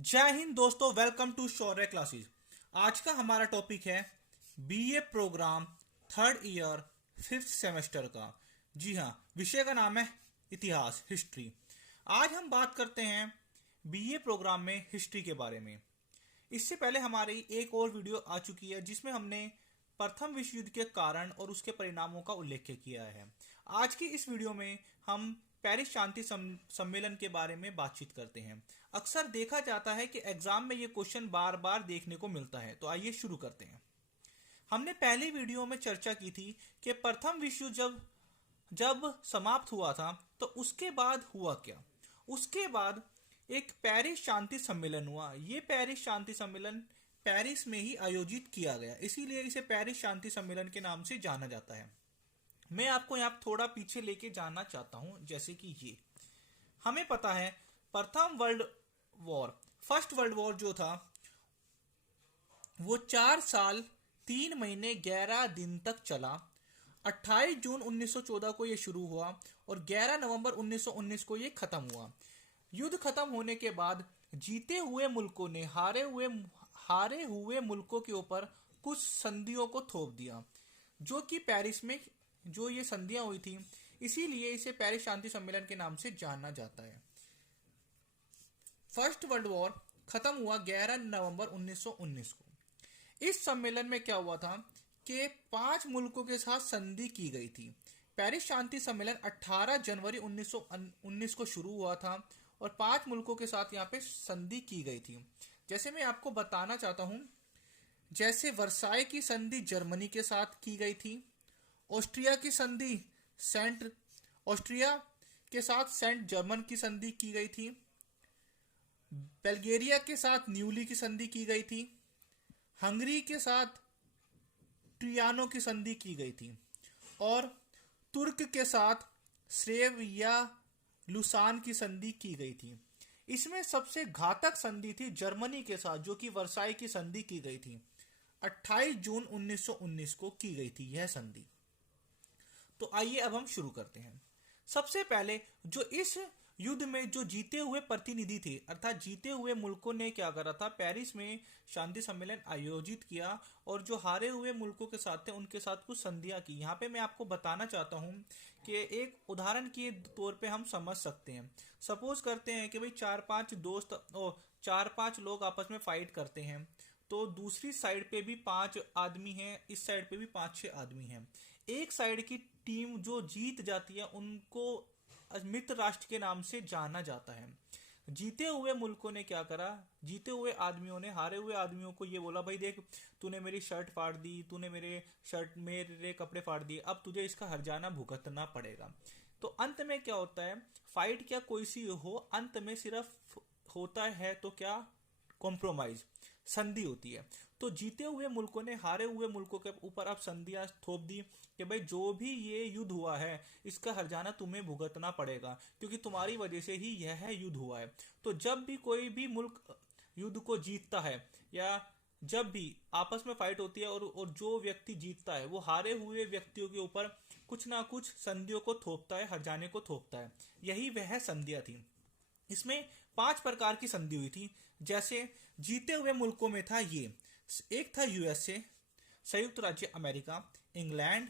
जय हिंद दोस्तों, welcome to Shaurya classes. आज का हमारा टॉपिक है BA program third year fifth semester का। जी हाँ, विषय का नाम है इतिहास, हिस्ट्री। आज हम बात करते हैं बीए प्रोग्राम में हिस्ट्री के बारे में। इससे पहले हमारी एक और वीडियो आ चुकी है जिसमें हमने प्रथम विश्व युद्ध के कारण और उसके परिणामों का उल्लेख किया है। आज की इस वीडियो में हम पेरिस शांति सम्मेलन के बारे में बातचीत करते हैं। अक्सर देखा जाता है कि एग्जाम में ये क्वेश्चन बार बार देखने को मिलता है, तो आइए शुरू करते हैं। हमने पहली वीडियो में चर्चा की थी कि प्रथम विश्व युद्ध जब जब समाप्त हुआ था तो उसके बाद हुआ क्या। उसके बाद एक पेरिस शांति सम्मेलन हुआ। ये पेरिस शांति सम्मेलन पेरिस में ही आयोजित किया गया, इसीलिए इसे पेरिस शांति सम्मेलन के नाम से जाना जाता है। मैं आपको यहाँ थोड़ा पीछे लेके जाना चाहता हूँ। जैसे कि ये हमें पता है, प्रथम world war, first world war जो था वो 4 साल 3 महीने 11 दिन तक चला। 28 जून 1914 को ये शुरू हुआ और 11 नवंबर 1919 को ये खत्म हुआ। युद्ध खत्म होने के बाद जीते हुए मुल्कों ने हारे हुए मुल्कों के ऊपर कुछ संधियों को थोप दिया, जो कि पेरिस में जो ये संधियां हुई थी, इसीलिए इसे पेरिस शांति सम्मेलन के नाम से जाना जाता है। फर्स्ट वर्ल्ड वॉर खत्म हुआ 11 नवंबर 1919 को। इस सम्मेलन में क्या हुआ था कि 5 मुल्कों के साथ संधि की गई थी। पेरिस शांति सम्मेलन 18 जनवरी 1919 को शुरू हुआ था और 5 मुल्कों के साथ यहाँ पे संधि की गई थी। जैसे मैं आपको बताना चाहता हूँ, जैसे वर्साई की संधि जर्मनी के साथ की गई थी, ऑस्ट्रिया की संधि ऑस्ट्रिया के साथ सेंट जर्मन की संधि की गई थी, बल्गेरिया के साथ न्यूली की संधि की गई थी, हंगरी के साथ ट्रियानो की संधि की गई थी और तुर्क के साथ स्रेव या लुसान की संधि की गई थी। इसमें सबसे घातक संधि थी जर्मनी के साथ, जो कि वर्साई की संधि की गई थी। 28 जून 1919 को की गई थी यह संधि। तो आइए अब हम शुरू करते हैं। सबसे पहले जो इस युद्ध में जो जीते हुए प्रतिनिधि थे, अर्थात जीते हुए मुल्कों ने क्या करा था, पेरिस में शांति सम्मेलन आयोजित किया और जो हारे हुए मुल्कों के साथ थे उनके साथ कुछ संधियां की। यहाँ पे मैं आपको बताना चाहता हूँ कि एक उदाहरण के तौर पे हम समझ सकते हैं। सपोज करते हैं कि भाई 4-5 दोस्त और 4-5 लोग आपस में फाइट करते हैं, तो दूसरी साइड पे भी 5 आदमी हैं, इस साइड पे भी 5-6 आदमी हैं। एक साइड की टीम जो जीत जाती है उनको मित्र राष्ट्र के नाम से जाना जाता है। जीते हुए मुल्कों ने क्या करा, जीते हुए आदमियों ने हारे हुए आदमियों को ये बोला, भाई देख, तूने मेरी शर्ट फाड़ दी, तूने मेरे कपड़े फाड़ दिए, अब तुझे इसका हर्जाना भुगतना पड़ेगा। तो अंत में क्या होता है, फाइट क्या कोई सी हो, अंत में सिर्फ होता है तो क्या, कॉम्प्रोमाइज, संधि होती है। तो जीते हुए मुल्कों ने हारे हुए मुल्कों के ऊपर अब संधियां थोप दी कि भाई जो भी ये युद्ध हुआ है इसका हर्जाना तुम्हें भुगतना पड़ेगा, क्योंकि तुम्हारी वजह से ही यह युद्ध हुआ है। तो जब भी कोई भी मुल्क युद्ध को जीतता है या जब भी आपस में फाइट होती है और जो व्यक्ति जीतता है वो हारे हुए व्यक्तियों के ऊपर कुछ ना कुछ संधियों को थोपता है, हर्जाने को थोपता है। यही वह संधियां थी। इसमें 5 प्रकार की संधि हुई थी। जैसे जीते हुए मुल्कों में था ये, एक था यूएसए, संयुक्त राज्य अमेरिका, इंग्लैंड,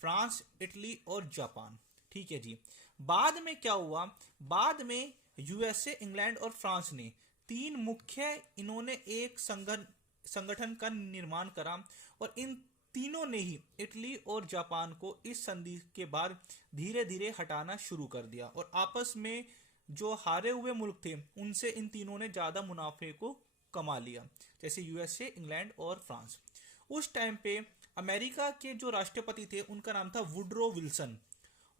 फ्रांस, इटली और जापान। ठीक है जी। बाद में क्या हुआ, बाद में यूएसए, इंग्लैंड और फ्रांस ने 3 मुख्य इन्होंने एक संगठन का निर्माण करा और इन तीनों ने ही इटली और जापान को इस संधि के बाद धीरे धीरे हटाना शुरू कर दिया और आपस में जो हारे हुए मुल्क थे उनसे इन तीनों ने ज्यादा मुनाफे को कमा लिया, जैसे यूएसए, इंग्लैंड और फ्रांस। उस टाइम पे अमेरिका के जो राष्ट्रपति थे उनका नाम था वुडरो विल्सन।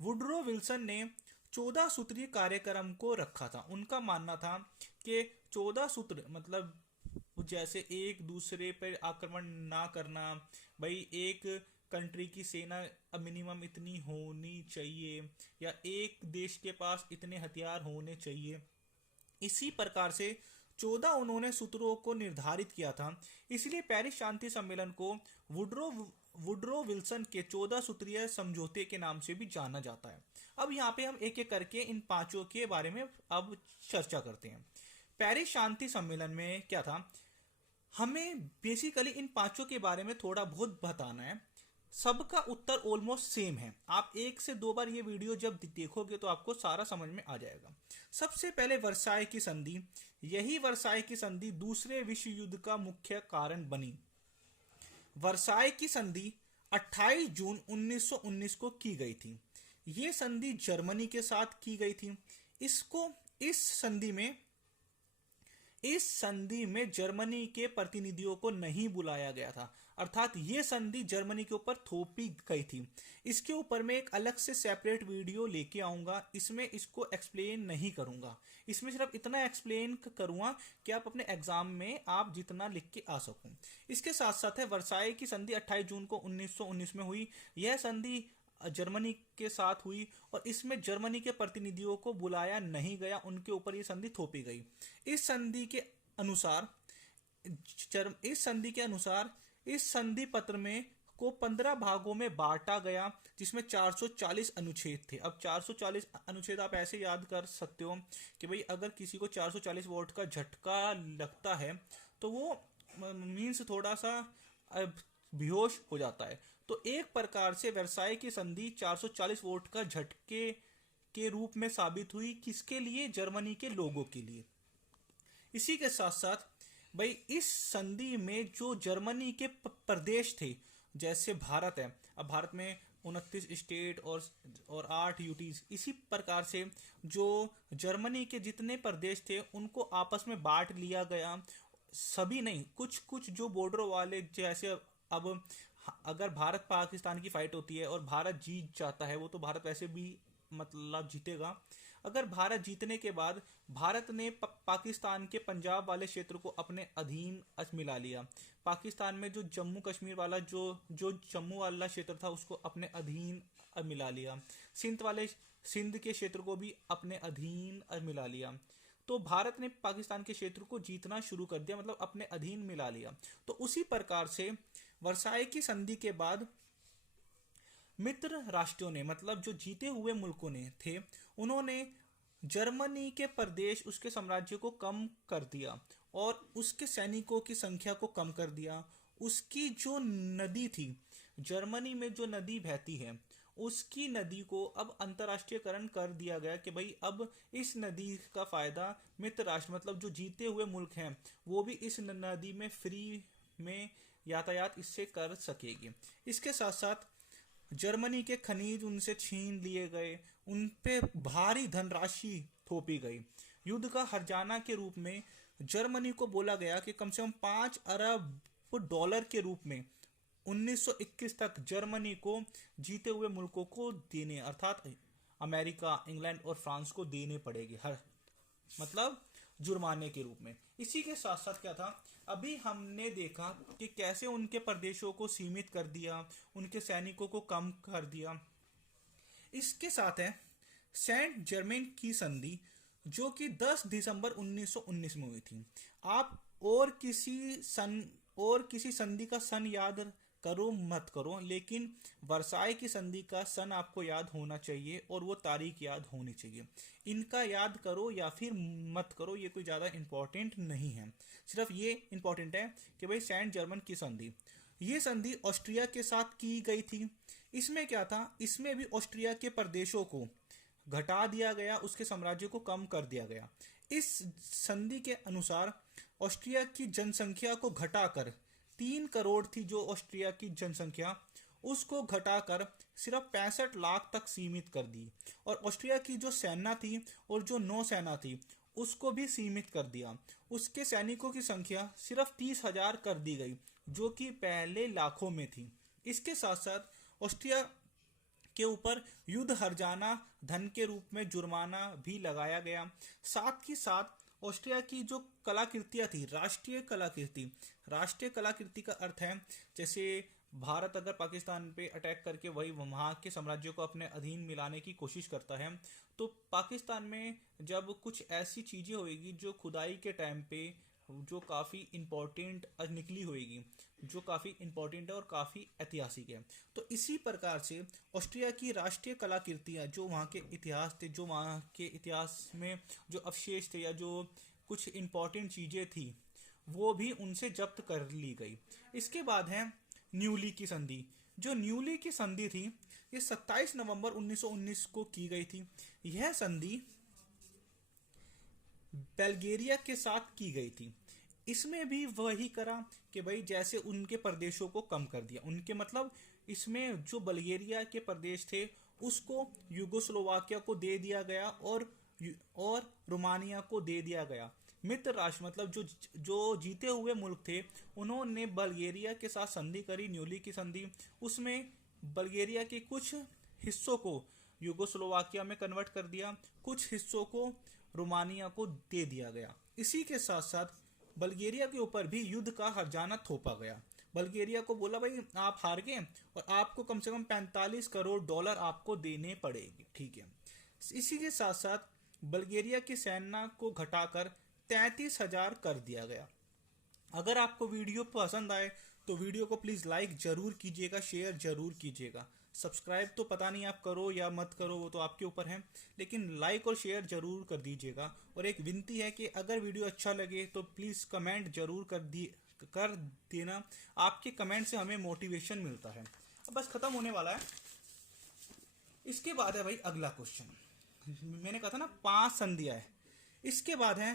वुडरो विल्सन ने 14 सूत्रीय कार्यक्रम को रखा था। उनका मानना था कि 14 सूत्र मतलब जैसे एक दूसरे पर आक्रमण ना करना, भाई एक कंट्री की सेना मिनिमम इतनी होनी चाहिए या एक देश के पास इतने हथियार होने चाहिए। इसी प्रकार से 14 उन्होंने सूत्रों को निर्धारित किया था। इसलिए पेरिस शांति सम्मेलन को वुडरो विल्सन के 14 सूत्रीय समझौते के नाम से भी जाना जाता है। अब यहाँ पे हम एक एक करके इन पांचों के बारे में अब चर्चा करते हैं। पेरिस शांति सम्मेलन में क्या था, हमें बेसिकली इन पांचों के बारे में थोड़ा बहुत बताना है। सबका उत्तर ऑलमोस्ट सेम है। आप एक से दो बार ये वीडियो जब देखोगे तो आपको सारा समझ में आ जाएगा। सबसे पहले वर्साई की संधि। यही वर्साई की संधि दूसरे विश्व युद्ध का मुख्य कारण बनी। वर्साई की संधि 28 जून 1919 को की गई थी। ये संधि जर्मनी के साथ की गई थी। इस संधि में जर्मनी के प्रतिनिधियों को नहीं बुलाया गया था, अर्थात ये संधि जर्मनी के ऊपर थोपी गई थी। इसके ऊपर मैं एक अलग से सेपरेट वीडियो लेके आऊंगा। इसमें इसको एक्सप्लेन नहीं करूंगा, इसमें सिर्फ इतना एक्सप्लेन करूंगा कि आप अपने एग्जाम में आप जितना लिख के आ सको। इसके साथ साथ है वर्साई की संधि 28 जून को 1919 में हुई। यह संधि जर्मनी के साथ हुई और इसमें जर्मनी के प्रतिनिधियों को बुलाया नहीं गया, उनके ऊपर ये संधि थोपी गई। इस संधि के अनुसार इस संधि पत्र में को 15 भागों में बांटा गया, जिसमें 440 अनुच्छेद थे। अब 440 अनुच्छेद आप ऐसे याद कर सकते हो कि भाई अगर किसी को 440 वोल्ट का झटका लगता है तो वो मीन्स थोड़ा सा बेहोश हो जाता है। तो एक प्रकार से वर्साई की संधि 440 वोल्ट का झटके के रूप में साबित हुई। किसके लिए? जर्मनी के लोगों के लिए। इसी के साथ साथ भाई इस संधि में जो जर्मनी के प्रदेश थे, जैसे भारत है, अब भारत में 29 स्टेट और 8 यूटीज, इसी प्रकार से जो जर्मनी के जितने प्रदेश थे उनको आपस में बांट लिया गया। सभी नहीं, कुछ कुछ जो बॉर्डर वाले, जैसे अब अगर भारत पाकिस्तान की फाइट होती है और भारत जीत जाता है, वो तो भारत वैसे भी मतलब जीतेगा। अगर भारत जीतने के बाद भारत ने पाकिस्तान के पंजाब वाले क्षेत्र को अपने अधीन मिला लिया। पाकिस्तान में जो जम्मू कश्मीर वाला जो जम्मू वाला क्षेत्र था उसको अपने अधीन मिला लिया। सिंध के क्षेत्र को भी अपने अधीन मिला लिया। तो भारत ने पाकिस्तान के क्षेत्र को जीतना शुरू कर दिया, मतलब अपने अधीन मिला लिया। तो उसी प्रकार से वर्साई की संधि के बाद मित्र राष्ट्रों ने, मतलब जो जीते हुए मुल्कों ने थे, उन्होंने जर्मनी के प्रदेश, उसके साम्राज्य को कम कर दिया और उसके सैनिकों की संख्या को कम कर दिया। उसकी जो नदी थी, जर्मनी में जो नदी बहती है, उसकी नदी को अब अंतर्राष्ट्रीयकरण कर दिया गया कि भाई अब इस नदी का फायदा मित्र राष्ट्र, मतलब जो जीते हुए मुल्क हैं, वो भी इस नदी में फ्री में यातायात इससे कर सकेगी। इसके साथ साथ जर्मनी के खनिज उनसे छीन लिए गए, उन पे भारी धनराशि थोपी गई। युद्ध का हर्जाना के रूप में जर्मनी को बोला गया कि कम से कम 5 अरब डॉलर के रूप में 1921 तक जर्मनी को जीते हुए मुल्कों को देने, अर्थात अमेरिका, इंग्लैंड और फ्रांस को देने पड़ेगी, हर मतलब जुर्माने के रूप में। इसी के साथ साथ क्या था, अभी हमने देखा कि कैसे उनके प्रदेशों को सीमित कर दिया, उनके सैनिकों को कम कर दिया। इसके साथ है सेंट जर्मेन की संधि, जो कि 10 दिसंबर 1919 में हुई थी। आप और किसी संधि का सन याद करो मत करो, लेकिन वर्साई की संधि का सन आपको याद होना चाहिए और वो तारीख याद होनी चाहिए। इनका याद करो या फिर मत करो, ये कोई ज़्यादा इम्पोर्टेंट नहीं है। सिर्फ ये इम्पोर्टेंट है कि भाई सेंट जर्मन की संधि, ये संधि ऑस्ट्रिया के साथ की गई थी। इसमें क्या था, इसमें भी ऑस्ट्रिया के प्रदेशों को घटा दिया गया, उसके साम्राज्य को कम कर दिया गया। इस संधि के अनुसार ऑस्ट्रिया की जनसंख्या को घटाकर 3 करोड़ थी जो ऑस्ट्रिया की जनसंख्या, उसको घटाकर सिर्फ 65 लाख तक सीमित कर दी। और ऑस्ट्रिया की जो सेना थी और जो नौसेना थी उसको भी सीमित कर दिया। उसके सैनिकों की संख्या सिर्फ 30,000 कर दी गई, जो कि पहले लाखों में थी। इसके साथ साथ ऑस्ट्रिया के ऊपर युद्ध हर्जाना धन के रूप में जुर्माना भी लगाया गया। साथ ही साथ ऑस्ट्रिया की जो कलाकृतियाँ थी, राष्ट्रीय कलाकृति का अर्थ है जैसे भारत अगर पाकिस्तान पे अटैक करके वही वहाँ के साम्राज्य को अपने अधीन मिलाने की कोशिश करता है, तो पाकिस्तान में जब कुछ ऐसी चीज़ें होएगी जो खुदाई के टाइम पे जो काफ़ी इम्पोर्टेंट निकली होएगी, जो काफ़ी इम्पोर्टेंट है और काफ़ी ऐतिहासिक है। तो इसी प्रकार से ऑस्ट्रिया की राष्ट्रीय कलाकृतियाँ, जो वहाँ के इतिहास थे, जो वहाँ के इतिहास में जो अवशेष थे या जो कुछ इंपॉर्टेंट चीजें थी वो भी उनसे जब्त कर ली गई। इसके बाद है न्यूली की संधि। जो न्यूली की संधि थी ये 27 नवंबर 1919 को की गई थी। यह संधि बल्गेरिया के साथ की गई थी। इसमें भी वही करा कि भाई जैसे उनके प्रदेशों को कम कर दिया, उनके मतलब इसमें जो बल्गेरिया के प्रदेश थे उसको यूगोस्लोवाकिया को दे दिया गया और रोमानिया को दे दिया गया। मित्र राष्ट्र मतलब जो जो जीते हुए मुल्क थे उन्होंने बल्गेरिया के साथ संधि करी, न्यूली की संधि। उसमें बल्गेरिया के कुछ हिस्सों को यूगोस्लोवाकिया में कन्वर्ट कर दिया, कुछ हिस्सों को रोमानिया को दे दिया गया। इसी के साथ साथ बल्गेरिया के ऊपर भी युद्ध का हर्जाना थोपा गया। बल्गेरिया को बोला भाई आप हार गए और आपको कम से कम 45 करोड़ डॉलर आपको देने पड़ेंगे, ठीक है। इसी के साथ साथ बल्गेरिया की सेना को घटाकर 33,000 कर दिया गया। अगर आपको वीडियो पसंद आए तो वीडियो को प्लीज़ लाइक जरूर कीजिएगा, शेयर जरूर कीजिएगा। सब्सक्राइब तो पता नहीं आप करो या मत करो, वो तो आपके ऊपर है, लेकिन लाइक और शेयर जरूर कर दीजिएगा। और एक विनती है कि अगर वीडियो अच्छा लगे तो प्लीज़ कमेंट जरूर कर देना। आपके कमेंट से हमें मोटिवेशन मिलता है। अब बस खत्म होने वाला है। इसके बाद है भाई अगला क्वेश्चन। मैंने कहा था ना 5 संधियां है। इसके बाद है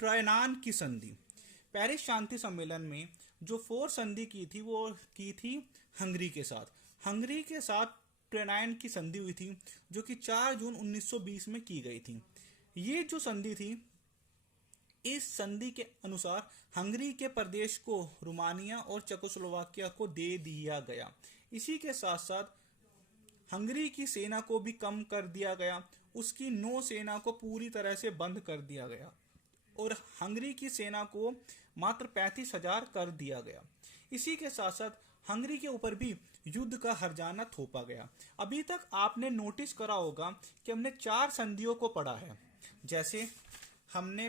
ट्रायनान की संधि। पेरिस शांति सम्मेलन में जो 4 संधि की थी वो की थी हंगरी के साथ। हंगरी के साथ ट्रायनान की संधि हुई थी जो कि 4 जून 1920 में की गई थी। ये जो संधि थी, इस संधि के अनुसार हंगरी के प्रदेश को रोमानिया और चेकोस्लोवाकिया को दे दिया गया। इसी के साथ साथ हंगरी की सेना को भी कम कर दिया गया, उसकी नौसेना को पूरी तरह से बंद कर दिया गया और हंगरी की सेना को मात्र 35,000 कर दिया गया। इसी के साथ साथ हंगरी के ऊपर भी युद्ध का हर्जाना थोपा गया। अभी तक आपने नोटिस करा होगा कि हमने 4 संधियों को पढ़ा है। जैसे हमने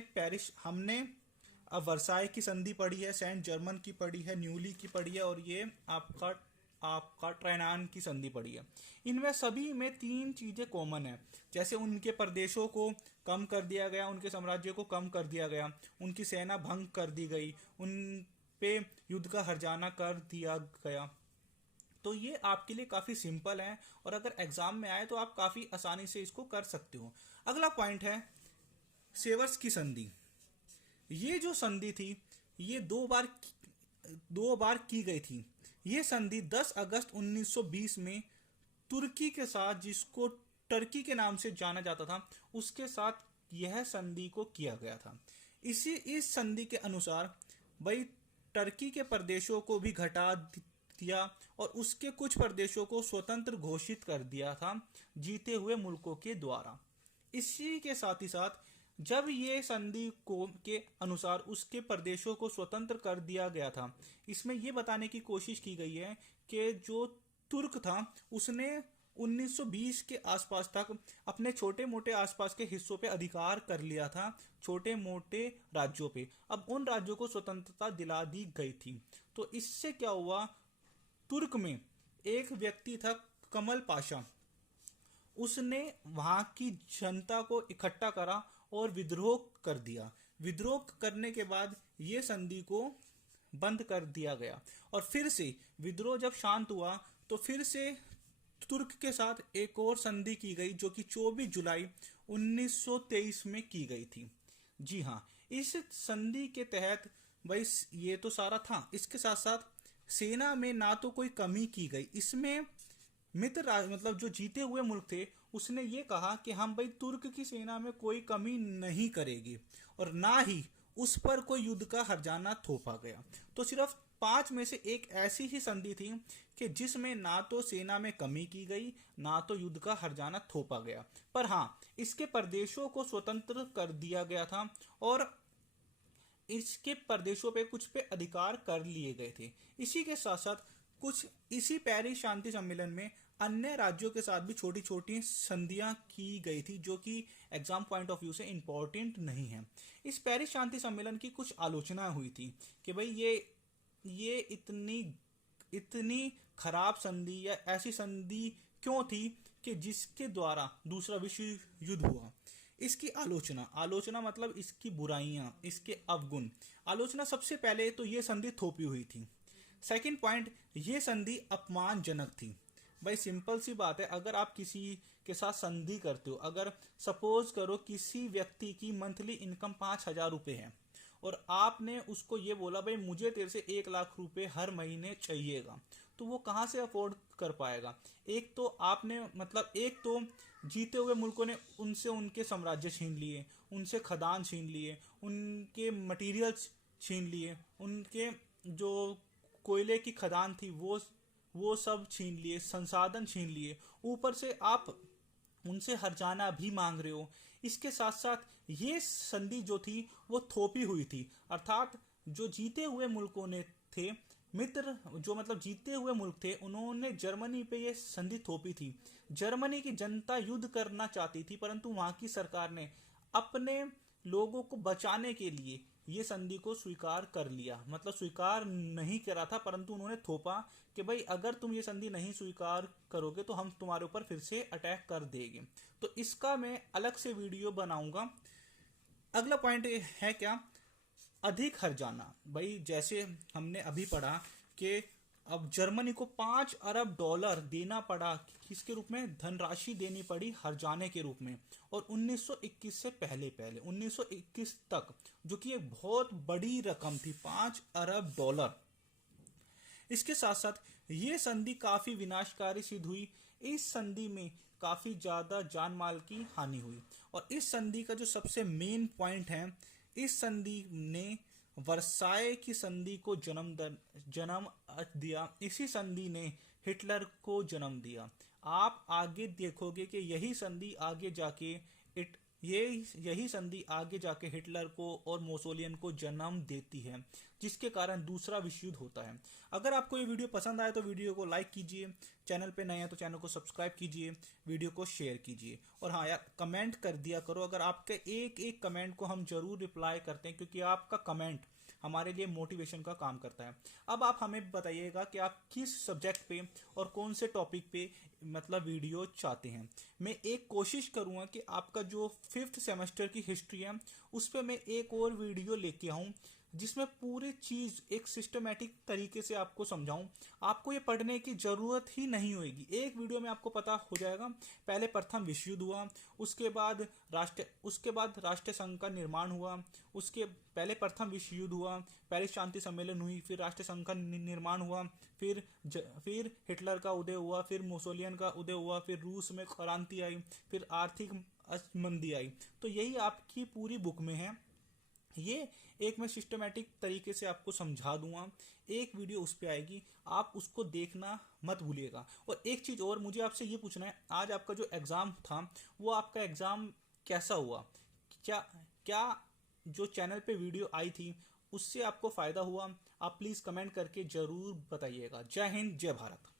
अब वर्साई की संधि पढ़ी है, सेंट जर्मन की पढ़ी है, न्यूली की पढ़ी है और ये आपका ट्रायनान की संधि पढ़ी है। इनमें सभी में 3 चीजें कॉमन है। जैसे उनके प्रदेशों को कम कर दिया गया, उनके साम्राज्य को कम कर दिया गया, उनकी सेना भंग कर दी गई, उन पे युद्ध का हर्जाना कर दिया गया। तो ये आपके लिए काफी सिंपल है और अगर एग्जाम में आए तो आप काफी आसानी से इसको कर सकते हो। अगला पॉइंट है सेवर्स की संधि। ये जो संधि थी ये 2 बार की गई थी। ये संधि 10 अगस्त 1920 में तुर्की के साथ, जिसको टर्की के नाम से जाना जाता था, उसके साथ यह संधि को किया गया था। इस संधि के अनुसार भाई टर्की के प्रदेशों को भी घटा दिया और उसके कुछ प्रदेशों को स्वतंत्र घोषित कर दिया था जीते हुए मुल्कों के द्वारा। इसी के साथ ही साथ जब ये संधि को के अनुसार उसके प्रदेशों को स्वतंत्र कर दिया गया था, इसमें यह बताने की कोशिश की गई है कि जो तुर्क था उसने 1920 के आसपास तक अपने छोटे मोटे आसपास के हिस्सों पे अधिकार कर लिया था, छोटे मोटे राज्यों पे। अब उन राज्यों को स्वतंत्रता दिला दी गई थी। तो इससे क्या हुआ, तुर्क में एक व्यक्ति था कमल पाशा, उसने वहां की जनता को इकट्ठा करा और विद्रोह कर दिया। विद्रोह करने के बाद ये संधि को बंद कर दिया गया और फिर से विद्रोह जब शांत हुआ तो फिर से तुर्क के साथ एक और संधि की गई जो कि 24 जुलाई 1923 में की गई थी। जी हाँ, इस संधि के तहत भाई ये तो सारा था। इसके साथ साथ सेना में ना तो कोई कमी की गई। इसमें मतलब जो जीते हुए मुल्क थे उसने ये कहा कि हम भाई तुर्क की सेना में कोई कमी नहीं करेगी और ना ही उस पर कोई युद्ध का हर्जाना थोपा गया। तो सिर्फ 5 में से एक ऐसी ही संधि थी कि जिसमें ना तो सेना में कमी की गई ना तो युद्ध का हर्जाना थोपा गया, पर हाँ इसके प्रदेशों को स्वतंत्र कर दिया गया था और इसके प्रदेशों पे कुछ पे अधिकार कर लिए गए थे। इसी के साथ साथ कुछ इसी पेरिस शांति सम्मेलन में अन्य राज्यों के साथ भी छोटी छोटी संधियां की गई थी जो कि एग्जाम पॉइंट ऑफ व्यू से इंपॉर्टेंट नहीं है। इस पेरिस शांति सम्मेलन की कुछ आलोचना हुई थी कि भाई ये इतनी खराब संधि या ऐसी संधि क्यों थी कि जिसके द्वारा दूसरा विश्व युद्ध हुआ। इसकी आलोचना, आलोचना मतलब इसकी बुराइयां, इसके अवगुण। आलोचना, सबसे पहले तो ये संधि थोपी हुई थी। सेकंड पॉइंट, ये संधि अपमानजनक थी। भाई सिंपल सी बात है, अगर आप किसी के साथ संधि करते हो, अगर सपोज करो किसी व्यक्ति की मंथली इनकम 5,000 रुपये है और आपने उसको ये बोला भाई मुझे तेरे से 1,00,000 रुपये हर महीने चाहिएगा, तो वो कहाँ से अफोर्ड कर पाएगा। एक तो आपने मतलब एक तो जीते हुए मुल्कों ने उनसे उनके साम्राज्य छीन लिए, उनसे खदान छीन लिए, उनके मटेरियल्स छीन लिए, उनके जो कोयले की खदान थी वो सब छीन लिए, संसाधन छीन लिए, ऊपर से आप उनसे हर्जाना भी मांग रहे हो। इसके साथ साथ ये संधि जो थी वो थोपी हुई थी, अर्थात जो जीते हुए मुल्कों ने थे, मित्र जो मतलब जीते हुए मुल्क थे, उन्होंने जर्मनी पे ये संधि थोपी थी। जर्मनी की जनता युद्ध करना चाहती थी, परंतु वहां की सरकार ने अपने लोगों को बचाने के लिए ये संधि को स्वीकार कर लिया, मतलब स्वीकार नहीं करा था परंतु उन्होंने थोपा कि भाई अगर तुम ये संधि नहीं स्वीकार करोगे तो हम तुम्हारे ऊपर फिर से अटैक कर देंगे। तो इसका मैं अलग से वीडियो बनाऊंगा। अगला पॉइंट है क्या, अधिक हर्जाना। भाई जैसे हमने अभी पढ़ा कि अब जर्मनी को $5 अरब देना पड़ा, किसके रूप में, धनराशि देनी पड़ी हर्जाने के रूप में। और 1921 से पहले 1921 तक, जो कि एक बहुत बड़ी रकम थी, $5 अरब। इसके साथ साथ ये संधि काफी विनाशकारी सिद्ध हुई। इस संधि में काफी ज्यादा जान माल की हानि हुई। और इस संधि का जो सबसे मेन पॉइंट है, इस संधि ने वर्साय की संधि को जन्म दिया। इसी संधि ने हिटलर को जन्म दिया। आप आगे देखोगे कि यही संधि आगे जाके हिटलर को और मोसोलियन को जन्म देती है, जिसके कारण दूसरा विश्व युद्ध होता है। अगर आपको ये वीडियो पसंद आए तो वीडियो को लाइक कीजिए, चैनल पे नए हैं तो चैनल को सब्सक्राइब कीजिए, वीडियो को शेयर कीजिए। और हाँ यार, कमेंट कर दिया करो। अगर आपके एक एक कमेंट को हम जरूर रिप्लाई करते हैं, क्योंकि आपका कमेंट हमारे लिए मोटिवेशन का काम करता है। अब आप हमें बताइएगा कि आप किस सब्जेक्ट पे और कौन से टॉपिक पे मतलब वीडियो चाहते हैं। मैं एक कोशिश करूंगा कि आपका जो 5th सेमेस्टर की हिस्ट्री है उस पर मैं एक और वीडियो लेके आऊं, जिसमें पूरी चीज एक सिस्टमेटिक तरीके से आपको समझाऊं। आपको ये पढ़ने की जरूरत ही नहीं होगी, एक वीडियो में आपको पता हो जाएगा। पहले प्रथम विश्व युद्ध हुआ, उसके बाद राष्ट्रीय संघ का निर्माण हुआ, उसके पहले प्रथम विश्व युद्ध हुआ, पेरिस शांति सम्मेलन हुई, फिर राष्ट्रीय संघ का निर्माण हुआ, फिर हिटलर का उदय हुआ, फिर मुसोलियन का उदय हुआ, फिर रूस में क्रांति आई, फिर आर्थिक मंदी आई। तो यही आपकी पूरी बुक में है। ये एक मैं सिस्टमेटिक तरीके से आपको समझा दूंगा, एक वीडियो उस पे आएगी, आप उसको देखना मत भूलिएगा। और एक चीज और मुझे आपसे ये पूछना है, आज आपका जो एग्जाम था वो आपका एग्जाम कैसा हुआ? क्या जो चैनल पे वीडियो आई थी उससे आपको फायदा हुआ? आप प्लीज कमेंट करके जरूर बताइएगा। जय हिंद, जय भारत।